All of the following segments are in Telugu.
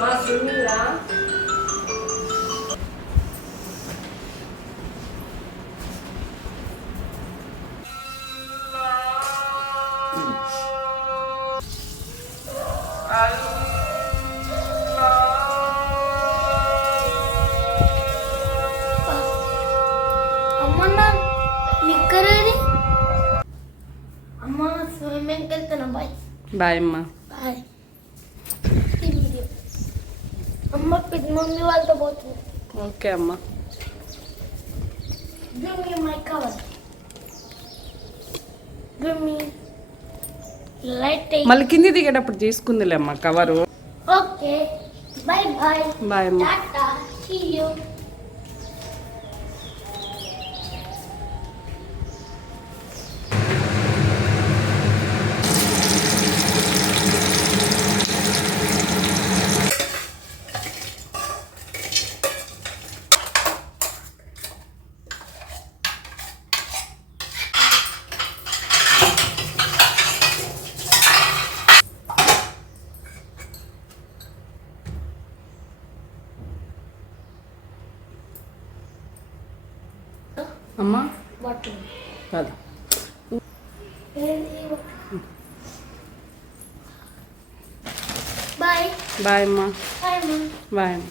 మా స్విమ్మింగా బాయ్ అమ్మా. బాయ్. అమ్మ పెద్ద మమ్మీ వాళ్ళతో పోతుంది. ఓకే అమ్మా. మళ్ళీ కింది దిగేటప్పుడు తీసుకుందిలే అమ్మా cover. Okay bye bye. Bye అమ్మా. టాటా సీ యూ. అమ్మా బట్టలు కాదు. బాయ్ బాయ్ అమ్మా. బాయ్ అమ్మ. బాయ్ అమ్మా.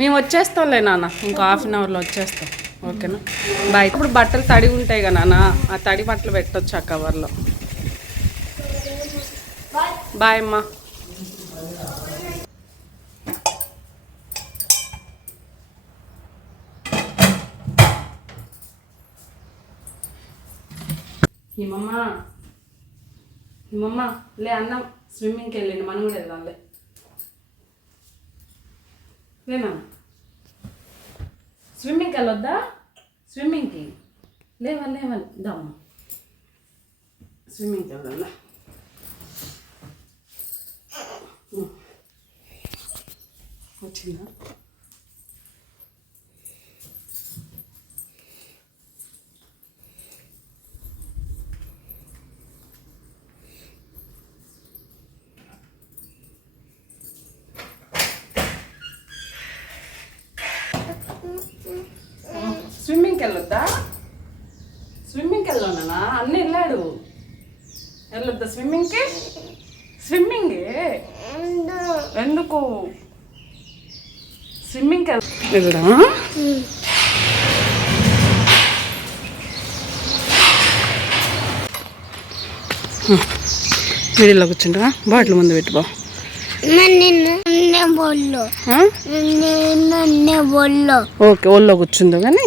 మేము వచ్చేస్తాంలే నాన్న, ఇంకో హాఫ్ అన్ అవర్లో వచ్చేస్తాం. ఓకేనా బాయ్. ఇప్పుడు బట్టలు తడి ఉంటాయి కదా నాన్న, ఆ తడి బట్టలు పెట్టొచ్చు ఆ కవర్లో. బాయ్ అమ్మా. హిమమ్మ లే, అన్నం స్విమ్మింగ్కి వెళ్ళండి, మనం కూడా వెళ్దాంలే. లేనా స్విమ్మింగ్కి వెళ్ళొద్దా? స్విమ్మింగ్కి లేవాలి లేవాలి, దమ్మ స్విమ్మింగ్కి వెళ్దాంలే. వచ్చిందా? స్విమ్మింగ్కి వెళ్ళొద్దా? స్విమ్మింగ్కి వెళ్ళానా? అన్నీ వెళ్ళాడు. వెళ్ళొద్దా స్విమ్మింగ్కి? స్విమ్మింగ్ ఎందుకు? స్విమ్మింగ్కి వెళ్ళడా? మిడిల్లో కూర్చుంటా, బాటిల్ ముందు పెట్టుకో. ఓకే ఒళ్ళో కూర్చుందో కానీ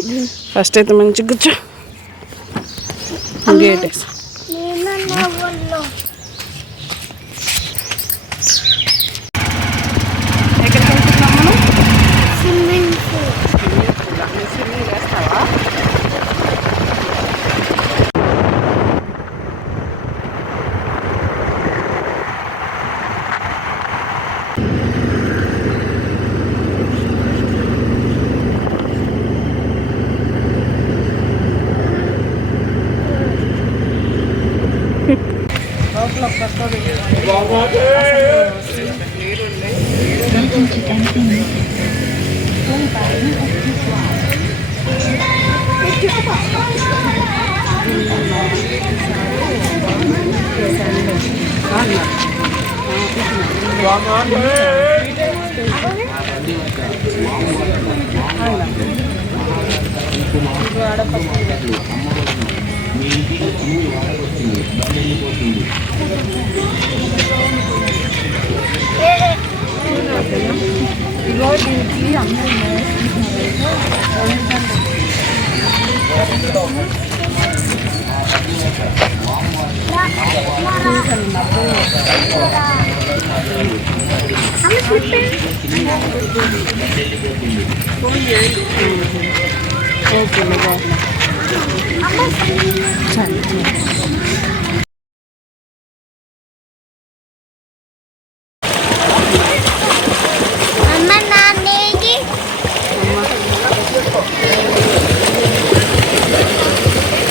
ఫస్ట్ అయితే మంచిగా కూర్చో. గేట్ వేసి ఎక్కడికి వెళ్తున్నాం మనం? స్విమ్మింగ్ చేస్తావా?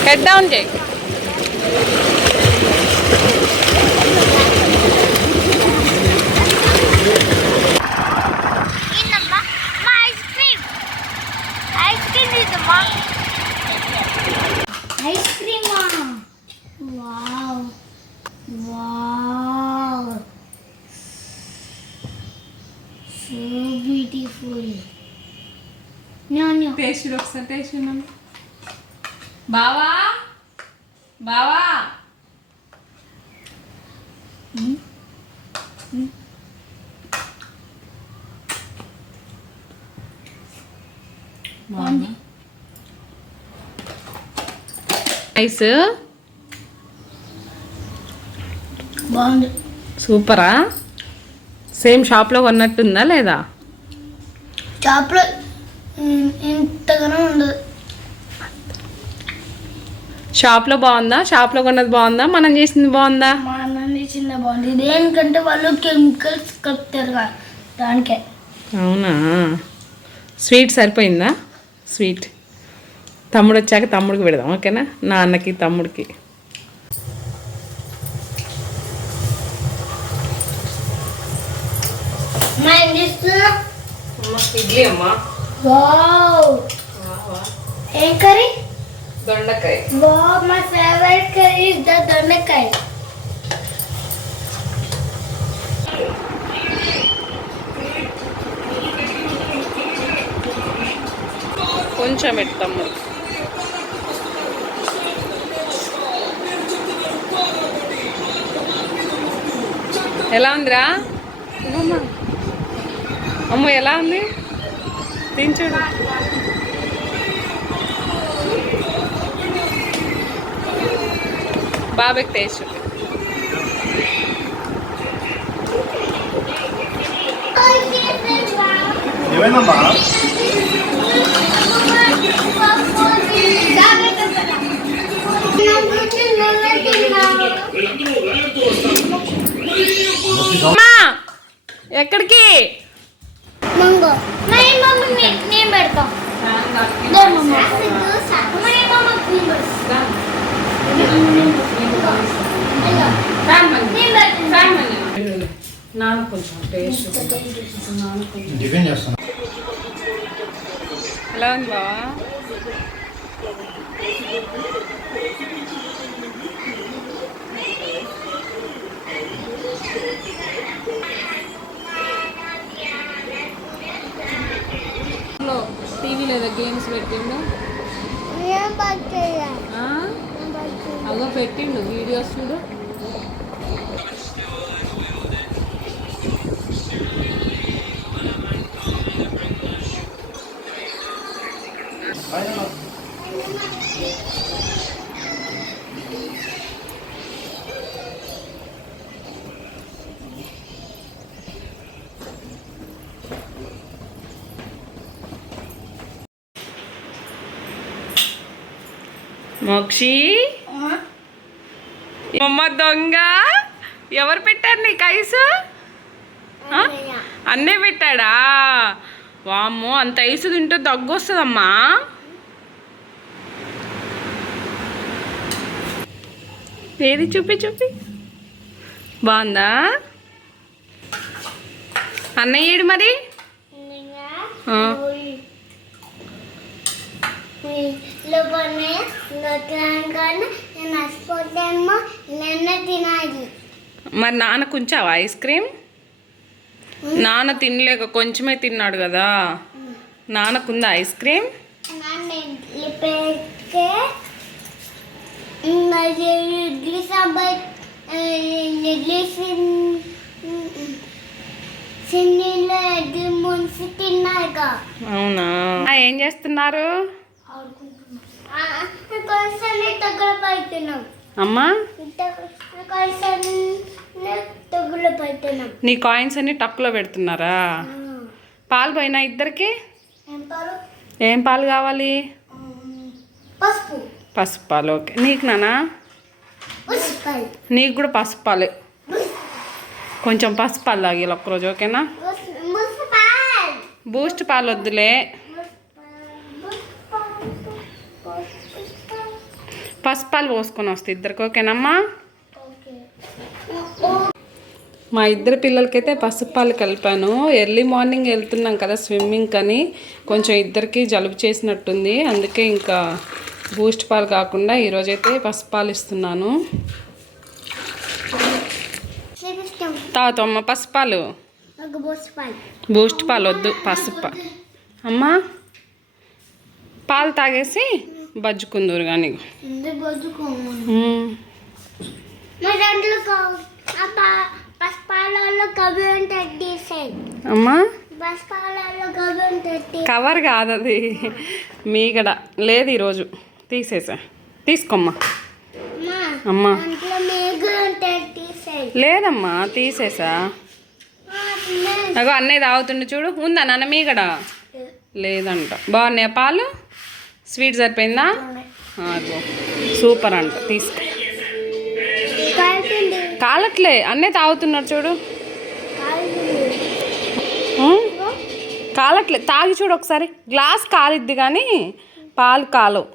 హెడ్ డౌన్ చేయి. So beautiful. న్యూ టేస్ట్ ఒకసారి టేస్ట్ ఉన్నాను. బావా బావా ఐస్ బాగుంది. సూపరా? సేమ్ షాప్లో కొన్నట్టుందా లేదా? షాప్లో ఇంతగానో ఉండదు. షాప్లో బాగుందా? షాప్లో కొన్నది బాగుందా? మనం చేసింది బాగుందా? మా అన్నది చిన్న బాగుంది. దేనికంటే వాళ్ళు కెమికల్స్ కలుపుతారు కదా, దానికే. అవునా? స్వీట్ సరిపోయిందా? స్వీట్ తమ్ముడు వచ్చాక తమ్ముడికి పెడదాం, ఓకేనా? నాన్నకి తమ్ముడికి. ఇడ్లీ అమ్మా. ఏం కర్రీ? దొండకాయ. My favourite curry is the దొండకాయ. కొంచెం పెట్టు తమ్ముడు. ఎలా ఉందిరా? అమ్మ ఎలా ఉంది? తించుడు. బాబాకి టేస్ట్ చూపి. ఏమైందమ్మా? ఎక్కడికి? మంగో నేను పెడతాం. నాన్న కొంచెం టేస్ట్. టిఫిన్ చేస్తాను. ఎలా ఉంది బావా? టీవీ లేదా గేమ్స్ పెట్టిండు? అగో పెట్టిండు వీడియోస్ చూడు. మోక్షి అమ్మ దొంగ, ఎవరు పెట్టారు నీకు ఐసు? అన్నే పెట్టాడా? వామ్మో, అంత ఐసు తింటే దగ్గు వస్తుందమ్మా. ఏది చూపి చూపి. బాగుందా? అన్నయ్య ఏడు మరి? మరి నాన్న కొంచావా ఐస్ క్రీమ్? నాన్న తినలేక కొంచెమే తిన్నాడు కదా. నాన్నకుందా ఐస్ క్రీమ్? అవునా? ఏం చేస్తున్నారు అమ్మా? నీ కాయిన్స్ అన్ని టక్లో పెడుతున్నారా? పాలు పోయినా ఇద్దరికి? ఏం పాలు కావాలి? పసుపు పాలు. ఓకే. నీకు నానా? నీకు కూడా పసుపు పాలు. కొంచెం పసుపు పాలు తాగి ఒక్కరోజు, ఓకేనా? బూస్ట్ పాలు వద్దులే. పసుపు పాలు పోసుకొని వస్తే ఇద్దరికి, ఓకేనమ్మా? మా ఇద్దరు పిల్లలకైతే పసుపు పాలు కలిపాను. ఎర్లీ మార్నింగ్ వెళ్తున్నాం కదా స్విమ్మింగ్ అని, కొంచెం ఇద్దరికి జలుబు చేసినట్టుంది. అందుకే ఇంకా బూస్ట్ పాలు కాకుండా ఈరోజైతే పసుపు పాలు ఇస్తున్నాను. తాగుతామ్మా పసుపు పాలు? నాకు బూస్ట్ పాలు. బూస్ట్ పాలు వద్దు, పసుపు అమ్మా. పాలు తాగేసి బజ్జుకుందరు కానీ ఎందుకు బతుకోము? మరి దాంట్లో పసుపు పాలలో కవి ఉంటుంది తీసేయి. అమ్మా పసుపు పాలలో కవి ఉంటుంది. కవర్ కాదు అది, మీగడ లేదు ఈరోజు తీసేసా. తీసుకోమ్మా అమ్మా. దాంట్లో మేఘలు ఉంటాయి తీసేయి. లేదమ్మా తీసేసా. అగో అన్నయ్య తాగుతుండే చూడు. ఉందా నాన్న మీగడ? లేదంట. బాగున్నాయా పాలు? స్వీట్ సరిపోయిందా? అగో సూపర్ అంట. తీసుకో. కాలట్లే, అన్నయ్య తాగుతున్నాడు చూడు. కాలట్లే, తాగి చూడు ఒకసారి. గ్లాస్ కాలిద్ది కానీ పాలు కాలవు.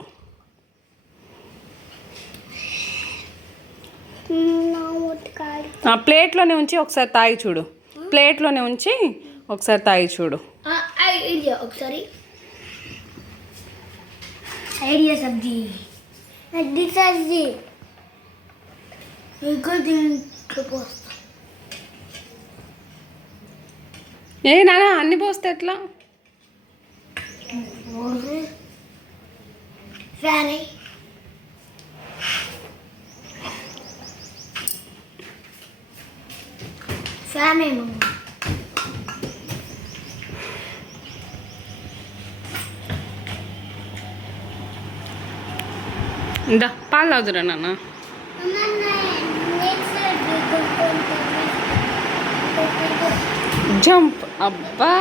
ప్లేట్లోనే ఉంచి ఒకసారి తాగి చూడు. ప్లేట్లోనే ఉంచి ఒకసారి తాగి చూడు. ఒకసారి ఐడియా సబ్జీ అది సబ్జీ ఇంకో దీంట్లో పోస్తా. ఏ నాన్న అన్ని పోస్తే ఎట్లా? ఫ్యాన్ ఫ్యాన్ ఏమో ఇందా పాలు తాగుదురా నాన్న. జంప్. అబ్బా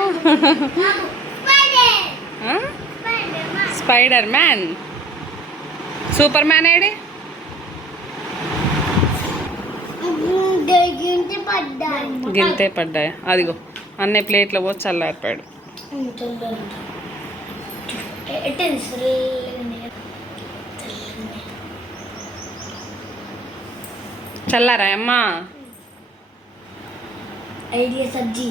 spider man. Super man AD? గింతే పడ్డాయి. అదిగో అన్నీ ప్లేట్లో పోసి చల్లారిపోయాడు. చల్లారా అమ్మా? ఐడియా సబ్జీ.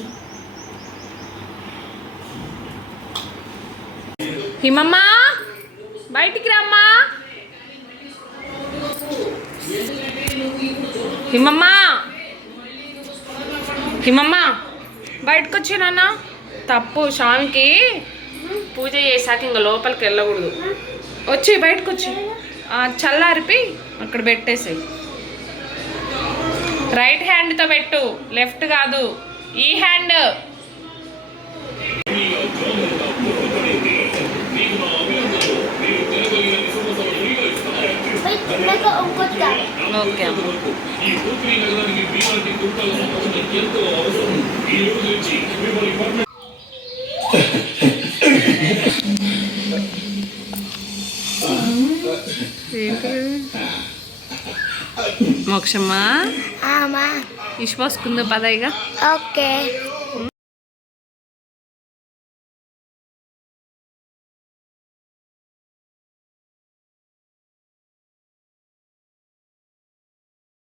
హిమమ్మా బయటికి రమ్మా. హిమమ్మా హిమమ్మా బయటకు వచ్చి నాన్న. తప్పు, స్వామికి పూజ చేశాక ఇంకా లోపలికి వెళ్ళకూడదు. వచ్చి బయటకు వచ్చి చల్లారిపి అక్కడ పెట్టేసాయి. రైట్ హ్యాండ్తో పెట్టు, లెఫ్ట్ కాదు. ఈ హ్యాండ్. ఓకే మోక్షమ్మా ఇష్ పోసుకుందో పదయిగా. ఓకే.